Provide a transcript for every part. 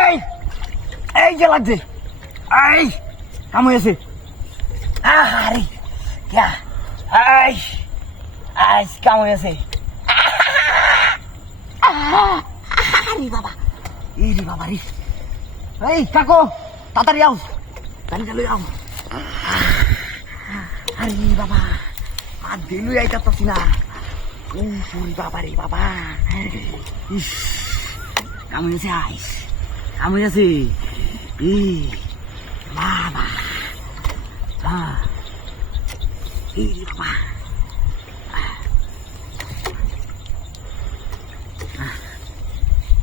এই এই যে লাগছে এই কাম হয়েছে আরে ক্যা এই আজ কাম হয়েছে আরে বাবা এই রে বাবা রে এই কাকো তাড়াতাড়ি আও তানি চলে যাও আরে বাবা আর দিলু আইতাছি না ও পুরি বাবা রে বাবা ইস কাম হয়েছে আইস কাম হয়েছে এই বাবা এই রে বাবা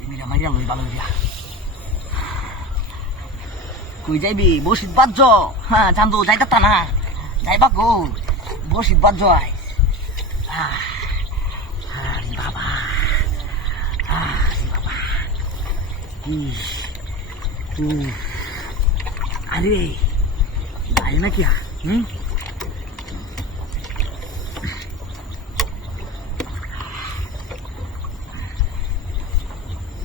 মেরা মাইরা লই বাবা দিয়া কই যাইবি বসিত বাজ্য হ্যাঁ চান্দু যাইতা না যাইবা গো বসিত বাজ্য আইস আরে বাবা আরে ভাই না কি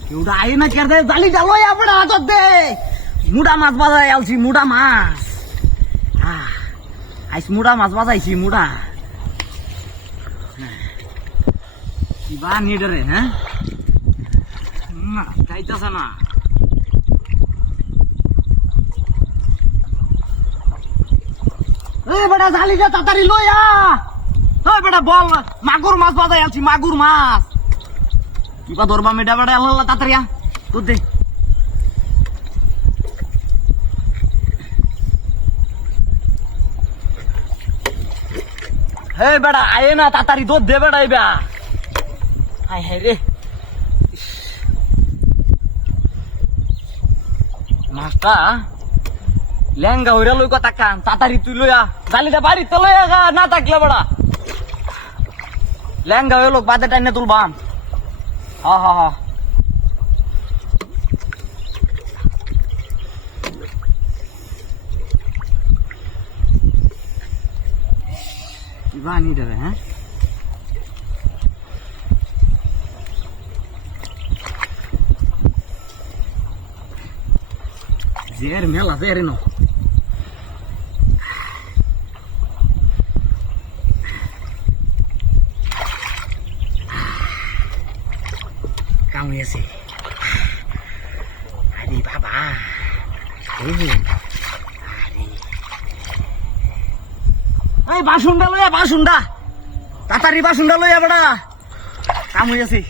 কেউটা আয় না কেন জালি ডালো আপনার হাতত দে মুড়া মাছ বাজাই আলছি মুড়া মাছ আইস মুড়া মাছ বাজাইছি মুড়া কিবা নিডরে হ্যাঁ না যাইতাছে না এ বেটা জালিটা তাড়াতাড়ি লইয়া ওই বেটা বল মাগুর মাছ বাজাই আলছি মাগুর মাছ কিবা ধরবা মেডা বেটা আল্লাহ তাড়াতাড়ি তোর দে হে বেটা আয়ে না তাড়াতাড়ি তোর দে বেটা এবা হায় হায় রে মাছটা লেঙ্গা হইরা লই কথা কান তাড়াতাড়ি তুই লইয়া জালিটা বাড়িতে লইয়া না থাকলে বেড়া লেঙ্গা হইলো বাদে টাইনে তুলবাম হা হা হা বানি ডরে হ্যাঁ জের মেলা জের নো কাম হয়েছে আরে বাবা এই বাসুনটা লইয়া বাসুনটা তাড়াতাড়ি বাসুনটা লইয়া বেড়া কাম হয়েছে